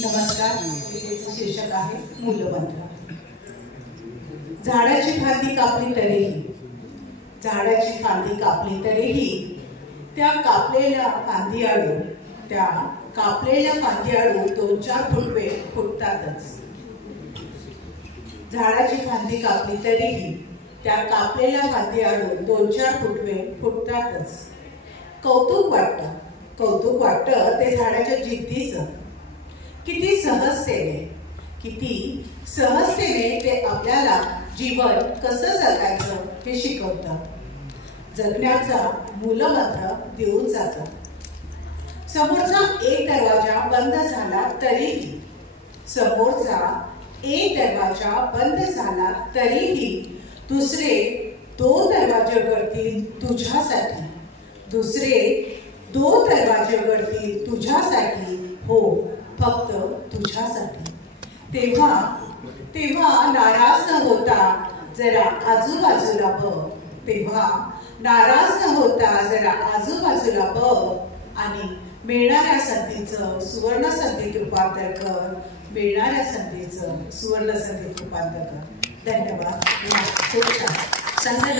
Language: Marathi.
नमस्कार. विषयाचं शीर्षक आहे मूलमंत्र. झाडाची फांदी कापली तरीही, झाडाची फांदी कापली तरीही त्या कापलेल्या फांदीआडून, त्या कापलेल्या फांदीआडून 2-4 फुटवे फुटतातच. झाडाची फांदी कापली तरीही त्या कापलेल्या फांदीआडून 2-4 फुटवे फुटतातच. कौतुक वाटतं ते झाडाच्या जिद्दीचं. किती सहजतेने ते आपल्याला जीवन कसं जगायचं हे शिकवतं. जगण्याचा मूलमंत्र देऊन जातं. समोरचा एक दरवाजा बंद झाला तरीही दुसरे 2 दरवाजे उघडतील तुझ्यासाठी. हो, फक्त तुझ्यासाठी. तेव्हा नाराज न होता जरा आजूबाजूला बघ आणि मिळणाऱ्या संधीचं सुवर्ण संधीत रूपांतर कर. धन्यवाद. खूप छान. संध्या